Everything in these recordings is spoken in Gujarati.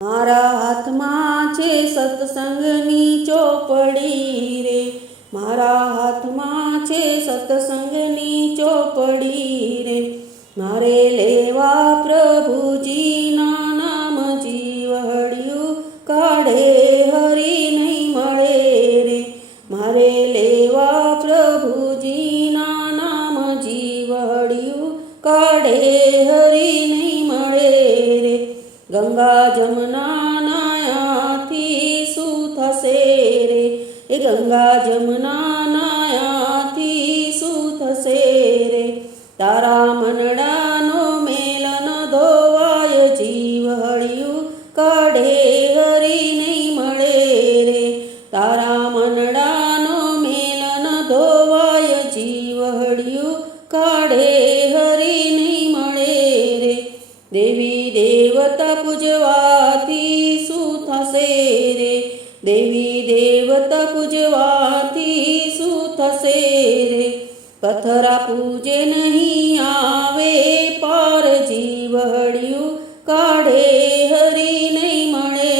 મારા હાથમાં છે સત્સંગની ચોપડી રે, મારા હાથમાં છે સત્સંગની ચોપડી રે, મારે લેવા પ્રભુજીના નામ જીવહળિયું કાઢે હરી નહીં મળે રે, મારે લેવા પ્રભુજીના નામ જીવહળિયું કાઢે હરી નહીં મળે રે. ગંગા જમના નાયાથી શું થશે રે, એ ગંગા જમના નાયાથી શું થશે રે, તારા મનડાનો મેલન ધોવાય જીવહળિયું કાઢે હરી નહીં મળે રે, તારા મનડાનો મેલન ધોવાય જીવહળિયું કાઢે હરી નહીં મળે રે. દેવી દેવતા પૂજવાથી શું થશે રે, દેવી દેવતા પૂજવાથી શું થશે રે, પથરા પૂજે નહીં આવે પાર જીવહળિયું કાઢે હરી નહીં મળે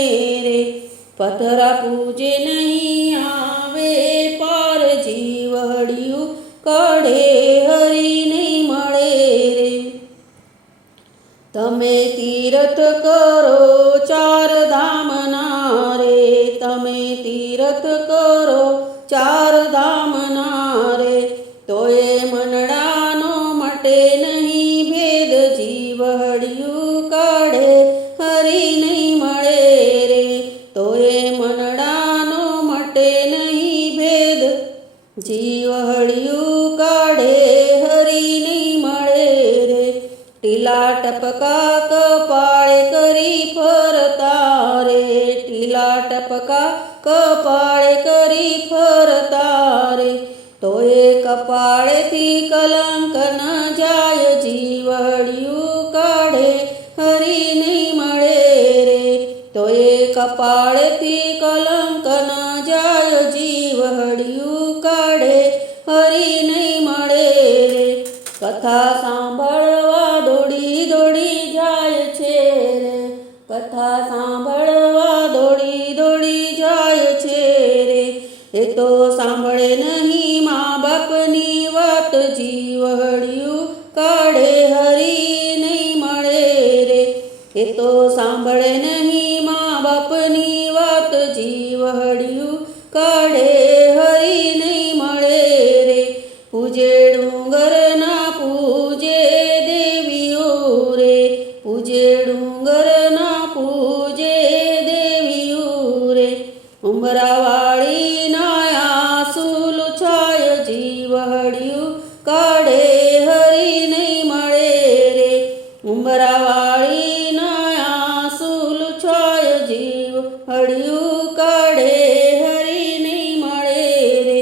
રે, પથરા પૂજે નહીં આવે પાર જીવહળિયું કાઢે હરી નહીં મળે રે. તમે તીરથ કરો ચાર ધામના રે, તમે તીરથ કરો ચાર ધામના રે, તોય મનડાનો મટે નહીં ભેદ જીવહળિયું કાઢે હરી નહીં મળે રે, તોય મનડાનો મટે નહીં ભેદ જીવહળિયું કાઢે હરી નહીં મળે રે. ટીલા ટપકા કપાળે કરી ફરતા રે, ટીલા ટપકા કપાળે કરી ફરતા રે, તોય કપાળેથી કલંક ન જાય જીવહળિયું કાઢે હરી નહીં મળે રે, તોય કપાળેથી કલંક ન જાય જીવહળિયું કાઢે હરી નહીં મળે રે. કથા સાંભળવા દોડી દોડી જાય છે રે, કથા સાંભળવા દોડી દોડી જાય છે રે, એ તો સાંભળે નહીં મા બાપની વાત જીવહળિયું કાઢે હરી નહીં મળે રે, એ તો સાંભળે નહીં મા બાપની વાત જીવહળિયું કાઢે હરી નહીં મળે રે. પૂજે ડુંગરના પૂજે દેવીઓ રે, પૂજે ડુંગરના પૂજે દેવીઓ રે, ઉંબરાવાળી આંસુ લુછાય જીવહળિયું કાઢે હરી નહીં મળે રે, ઉંબરાવાળી આંસુ લુછાય જીવહળિયું કાઢે હરી નહીં મળે રે.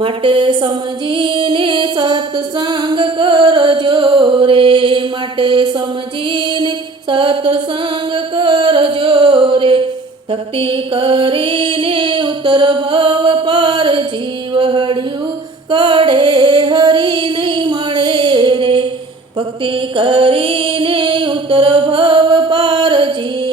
માટે સમજીને સત્સંગ કરજો રે, માટે સમજીને સત્સંગ કરજો રે, ભક્તિ કરીને ઉત્તર ભવ પાર જીવહળિયું કાઢે હરી નહીં મળે રે, ભક્તિ કરીને ઉત્તર ભવ પાર જીવ